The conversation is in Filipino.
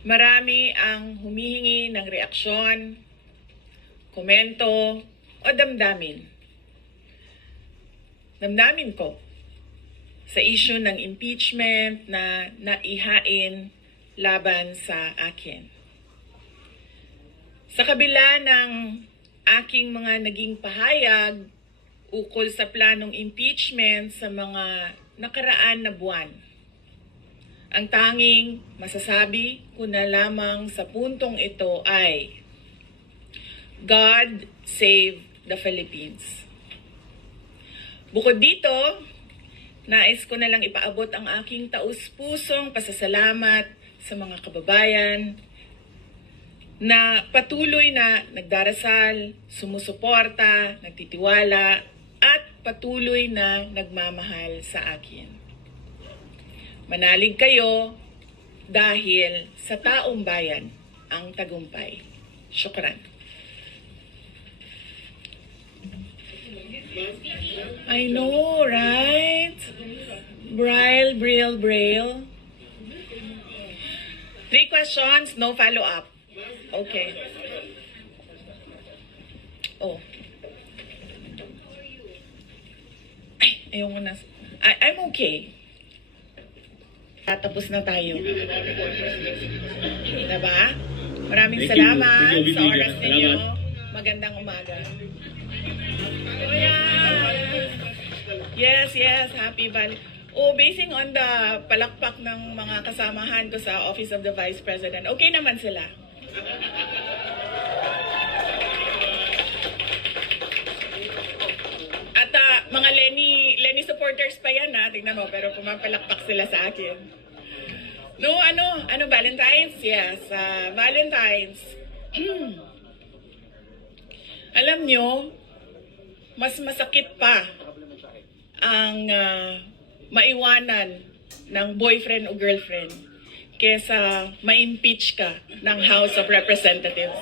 Marami ang humihingi ng reaksyon, komento, o damdamin. Damdamin ko sa issue ng impeachment na naihain laban sa akin. Sa kabila ng aking mga naging pahayag ukol sa planong impeachment sa mga nakaraan na buwan, ang tanging masasabi ko na lamang sa puntong ito ay God save the Philippines. Bukod dito, nais ko na lang ipaabot ang aking taus-pusong pasasalamat sa mga kababayan na patuloy na nagdarasal, sumusuporta, nagtitiwala, at patuloy na nagmamahal sa akin. Manalig kayo dahil sa taong bayan ang tagumpay. Syukran. I know, right? Braille. 3 questions, no follow-up. Okay. Oh. Ay, ayaw ko na. I'm okay. Tapos na tayo. Diba? Maraming salamat sa oras ninyo. Magandang umaga. Oh, yeah. Yes. Happy Val. Oh, basing on the palakpak ng mga kasamahan ko sa Office of the Vice President, okay naman sila. At mga Lenny supporters pa yan tingnan mo, pero pumapalakpak sila sa akin. No, Valentine's? Yes, Valentine's. Alam nyo, mas masakit pa ang maiwanan ng boyfriend o girlfriend kesa ma-impeach ka ng House of Representatives.